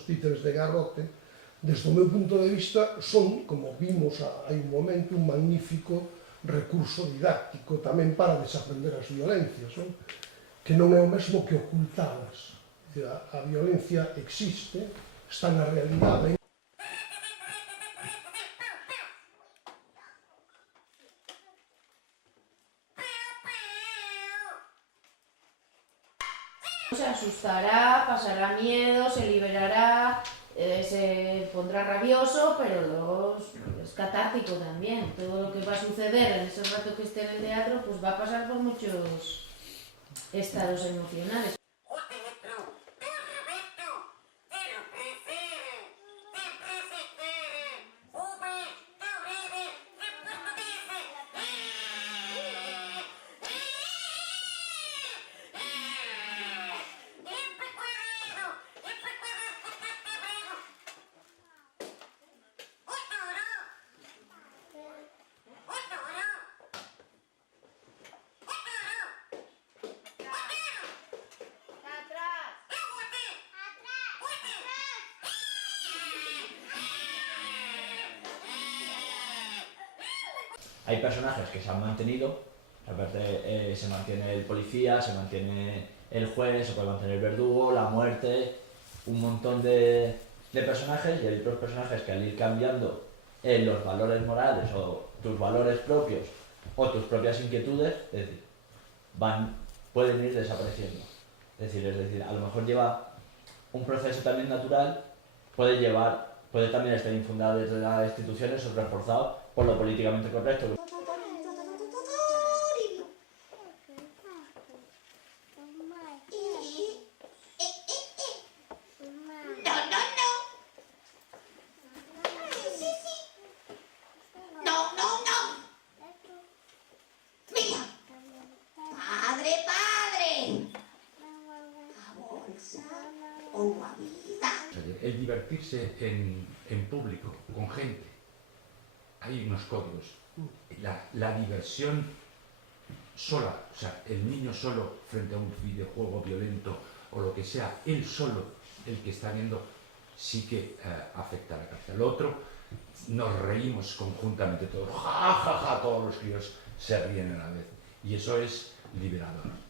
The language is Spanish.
Os títeres de garrote, desde o meu punto de vista, son, como vimos hai un momento, un magnífico recurso didáctico tamén para desaprender as violencias, non? Que non é o mesmo que ocultalas. A violencia existe, está na realidade. Se asustará, pasará miedo, se liberará, se pondrá rabioso, pero luego es catártico también. Todo lo que va a suceder en ese rato que esté en el teatro, pues va a pasar por muchos estados emocionales. Hay personajes que se han mantenido, aparte se mantiene el policía, se mantiene el juez, se puede mantener el verdugo, la muerte, un montón de personajes, y hay otros personajes que al ir cambiando los valores morales o tus valores propios o tus propias inquietudes, es decir, pueden ir desapareciendo. Es decir, a lo mejor lleva un proceso también natural, puede también estar infundado desde las instituciones o reforzado por lo políticamente correcto. El divertirse en público, con gente. Hay unos códigos. La diversión sola, o sea, el niño solo frente a un videojuego violento o lo que sea, él solo, el que está viendo, sí que afecta a la cabeza. El otro, nos reímos conjuntamente todos, ja, ja, ja, todos los críos se ríen a la vez. Y eso es liberador.